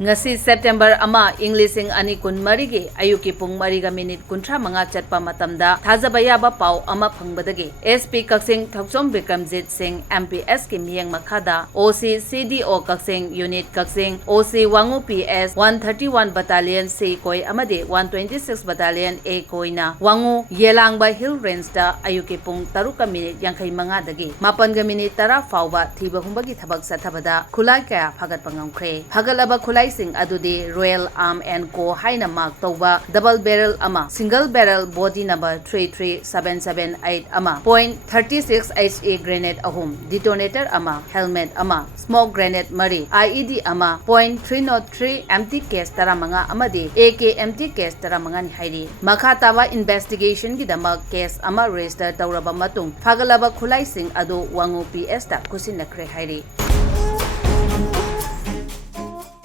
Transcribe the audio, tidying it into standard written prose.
ngasi September ama Inglising ani kun marigi ayuki pung mariga minute kuntra manga chatpa matamda thajabaya ba pau ama phangbadagi SP Kaksing Thoksom Bikramjit Singh MPS ki miyang makhada OC CDO Kaksing Unit Kaksing OC Wangoo PS 131 Battalion C koi amade 126 Battalion A koina Wangoo Yellangbada Hill Range da ayuki pung taruka minute yankai manga dagi mapan ga minute tara fauba Thiba Humbagi Thabak Chathabada Khutlai kaya Fagatkhre Fagalaba Khutlai sing adudi Royal Arm and Co haina mark toba double barrel ama single barrel body number 33778 ama .36 HE grenade ahum detonator ama helmet ama smoke grenade mari IED ama .303 empty case taramanga amadi AK empty case taramanga ni hairi makha taba investigation gi damak case ama register tawraba matung Fagalaba Khutlai sing adu Wangoo PS ta kusinakre hairi